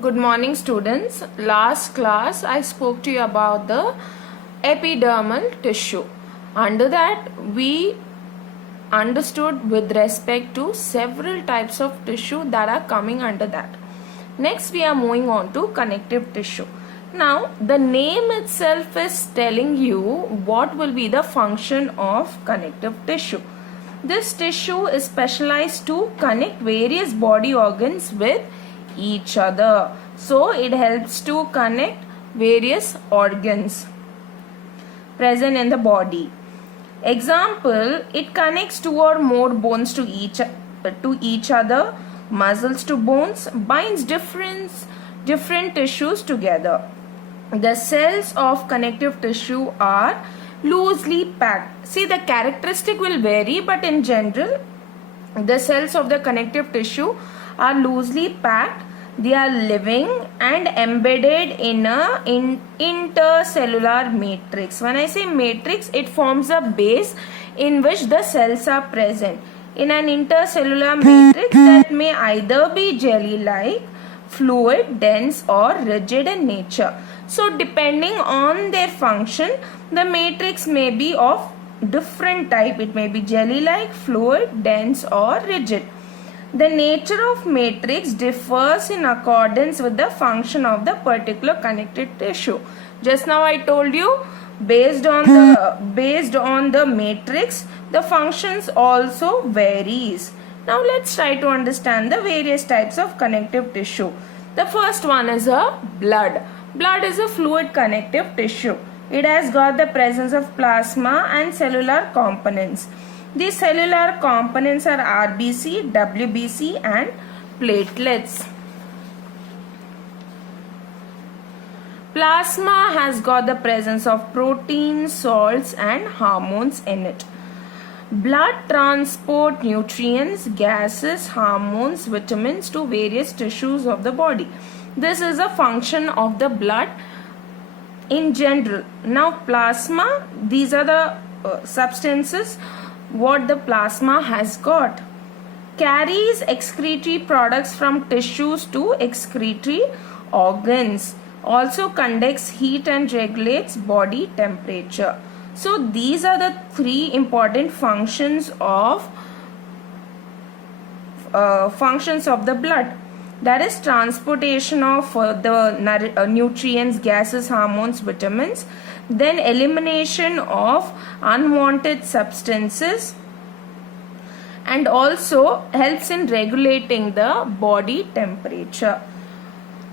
Good morning, students. Last class I spoke to you about the epidermal tissue. Under that we understood with respect to several types of tissue that are coming under that. Next we are moving on to connective tissue. Now the name itself is telling you what will be the function of connective tissue. This tissue is specialized to connect various body organs with each other. So it helps to connect various organs present in the body. Example, it connects two or more bones to each other, muscles to bones, binds different tissues together. The cells of connective tissue are loosely packed. See, the characteristic will vary, but in general the cells of the connective tissue are loosely packed. They are living and embedded in a intercellular matrix. When I say matrix, it forms a base in which the cells are present. In an intercellular matrix that may either be jelly-like, fluid, dense or rigid in nature. So depending on their function, the matrix may be of different type. It may be jelly-like, fluid, dense or rigid. The nature of matrix differs in accordance with the function of the particular connective tissue. Just now I told you, based on the matrix, the functions also varies. Now let's try to understand the various types of connective tissue. The first one is a blood. Blood is a fluid connective tissue. It has got the presence of plasma and cellular components. These cellular components are RBC, WBC and platelets. Plasma has got the presence of proteins, salts and hormones in it. Blood transport nutrients, gases, hormones, vitamins to various tissues of the body. This is a function of the blood in general. Now plasma, these are the substances what the plasma has got. Carries excretory products from tissues to excretory organs. Also conducts heat and regulates body temperature. So these are the three important functions of the blood. That is transportation of the nutrients, gases, hormones, vitamins. Then elimination of unwanted substances, and also helps in regulating the body temperature.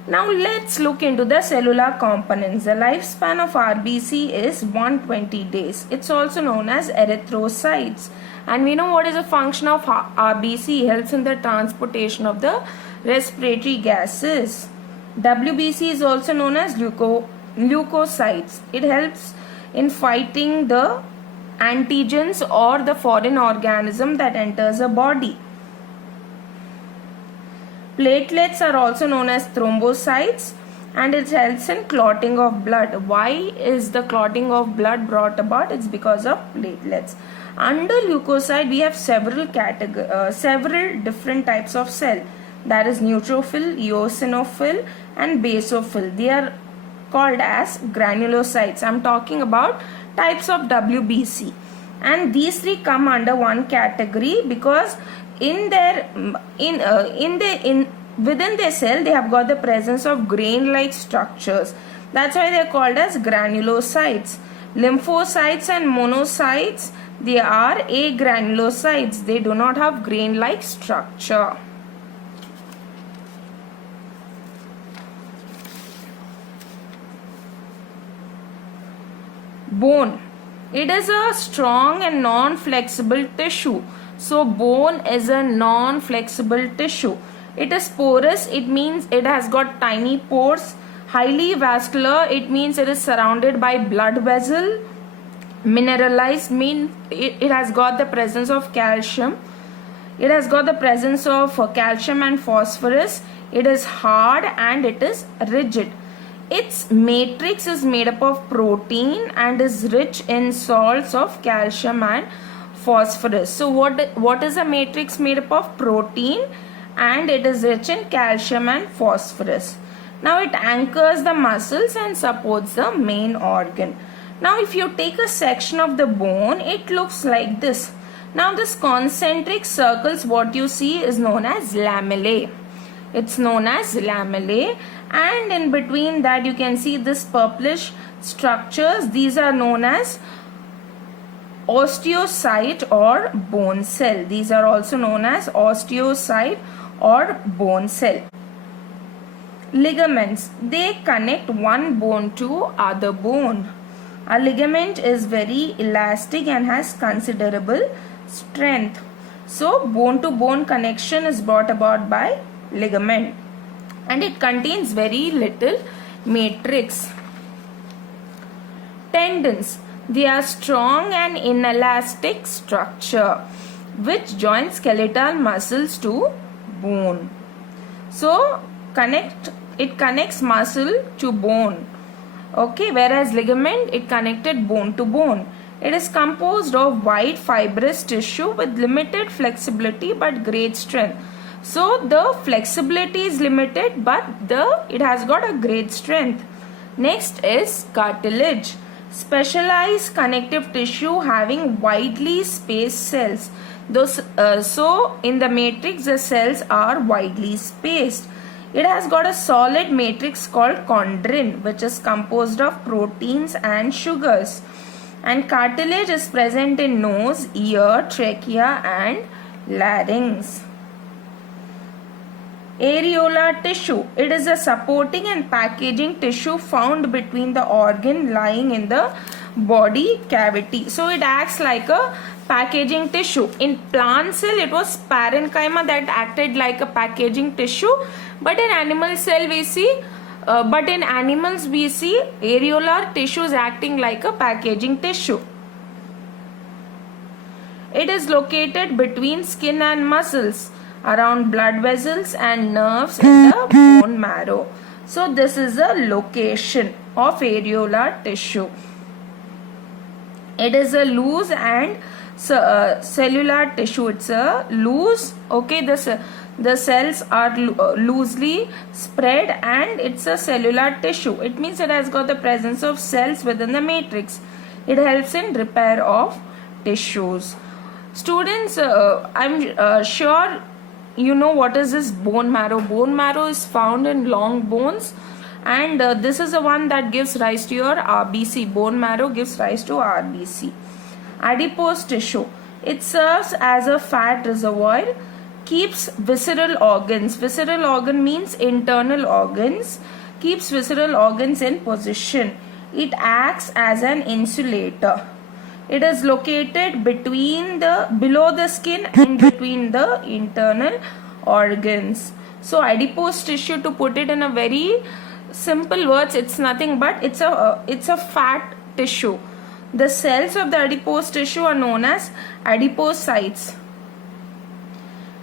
Now let's look into the cellular components. The lifespan of RBC is 120 days. It's also known as erythrocytes. And we know what is the function of RBC. It helps in the transportation of the respiratory gases. WBC is also known as leukocytes. It helps in fighting the antigens or the foreign organism that enters the body. Platelets are also known as thrombocytes, and it helps in clotting of blood. Why is the clotting of blood brought about? It's because of platelets. Under leukocyte we have several different types of cell. That is neutrophil, eosinophil and basophil. They are called as granulocytes. I'm talking about types of WBC, and these three come under one category because within their cell they have got the presence of grain-like structures. That's why they are called as granulocytes. Lymphocytes and monocytes, they are agranulocytes. They do not have grain-like structure. Bone. It is a strong and non-flexible tissue. So bone is a non-flexible tissue. It is porous. It means it has got tiny pores. Highly vascular. It means it is surrounded by blood vessel. Mineralized means it has got the presence of calcium. It has got the presence of calcium and phosphorus. It is hard and it is rigid. Its matrix is made up of protein and is rich in salts of calcium and phosphorus. So what is a matrix made up of? Protein, and it is rich in calcium and phosphorus. Now it anchors the muscles and supports the main organ. Now if you take a section of the bone, it looks like this. Now this concentric circles, what you see, is known as lamellae. It's known as lamellae, and in between that you can see this purplish structures. These are known as osteocyte or bone cell. These are also known as osteocyte or bone cell. Ligaments, they connect one bone to other bone. A ligament is very elastic and has considerable strength. So bone to bone connection is brought about by ligament, and it contains very little matrix. Tendons, they are strong and inelastic structure which join skeletal muscles to bone. So it connects muscle to bone. Okay, whereas ligament, it connected bone to bone. It is composed of white fibrous tissue with limited flexibility but great strength. So the flexibility is limited, but it has got a great strength. Next is cartilage. Specialized connective tissue having widely spaced cells. So in the matrix, the cells are widely spaced. It has got a solid matrix called chondrin, which is composed of proteins and sugars. And cartilage is present in nose, ear, trachea and larynx. Areolar tissue, it is a supporting and packaging tissue found between the organ lying in the body cavity. So it acts like a packaging tissue. In plant cell, it was parenchyma that acted like a packaging tissue, but in animal cell we see but in animals we see areolar tissues acting like a packaging tissue. It is located between skin and muscles, around blood vessels and nerves in the bone marrow. So this is a location of areolar tissue. It is a loose and cellular tissue. It's a loose, okay, the cells are loosely spread, and it's a cellular tissue. It means it has got the presence of cells within the matrix. It helps in repair of tissues. Students, I'm sure you know what is this bone marrow. Bone marrow is found in long bones, and this is the one that gives rise to your RBC. Bone marrow gives rise to RBC. Adipose tissue, it serves as a fat reservoir, keeps visceral organs. Visceral organ means internal organs. Keeps visceral organs in position. It acts as an insulator. It is located below the skin and between the internal organs. So adipose tissue, to put it in a very simple words, it's nothing but it's a fat tissue. The cells of the adipose tissue are known as adipocytes,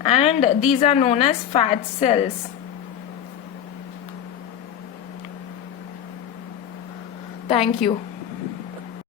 and these are known as fat cells. Thank you.